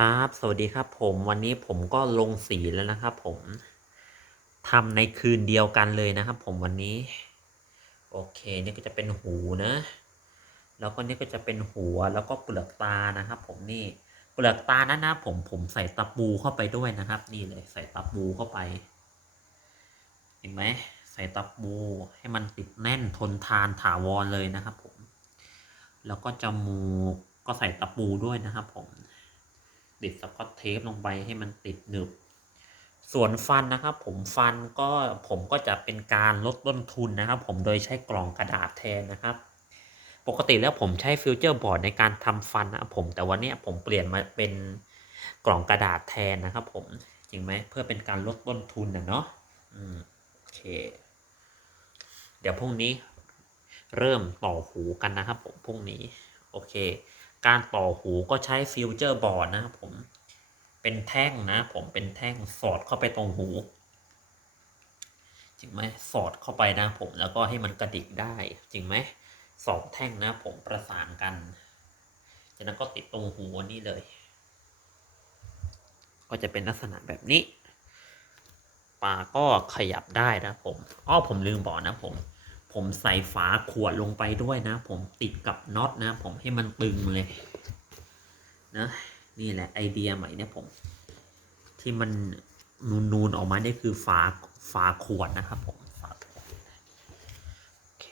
ครับ สวัสดีครับผมวันนี้ผมก็ลงสีแล้วนะครับผมทำในคืนเดียวกันเลยนะครับ ผมวันนี้ โอเคนี่ก็จะเป็นหูนะ แล้วก็นี่ก็จะเป็นหัวแล้วก็เปลือกตานะครับ ผมนี่เปลือกตานั้นนะผมผมใส่ตะปูเข้าไปด้วยนะครับ นี่เลยใส่ตะปูเข้าไป เห็นไหมใส่ตะปูให้มันติดแน่นทนทานถาวรเลยนะครับ ผม แล้วก็จมูกก็ใส่ตะปูด้วยนะครับ ผม ติดสกอตเทปลงไปให้มันติดหนึบ ส่วนฟันนะครับ ผมฟันก็ผมก็จะเป็นการลดต้นทุนนะครับ ผมโดยใช้กล่องกระดาษแทนนะครับ ปกติแล้วผมใช้ฟิวเจอร์บอร์ดในการทำฟันนะผม แต่วันนี้ผมเปลี่ยนมาเป็นกล่องกระดาษแทนนะครับ ผมจริงไหมเพื่อเป็นการลดต้นทุนนะเนาะอืมโอเค เดี๋ยวพรุ่งนี้เริ่มต่อหูกันนะครับผมพรุ่งนี้ โอเค การต่อหูก็ใช้ฟิวเจอร์บอร์ดนะครับผม เป็นแท่งนะ ผมเป็นแท่งสอดเข้าไปตรงหูจริงไหมสอดเข้าไปนะผมแล้วก็ให้มันกระดิกได้จริงไหมสองแท่งนะผมประสานกันจากนั้นก็ติดตรงหูอันนี้เลย ก็จะเป็นลักษณะแบบนี้ปาก็ขยับได้นะผมอ้อผมลืมบอกนะผม ผมใส่ฝาขวดลงไปด้วยนะ ผมติดกับน็อตนะ ผมให้มันตึงเลย นะ นี่แหละไอเดียใหม่เนี่ยผม ที่มันนูนๆออกมาเนี่ยคือฝาฝาขวดนะครับผมฝาขวดโอเค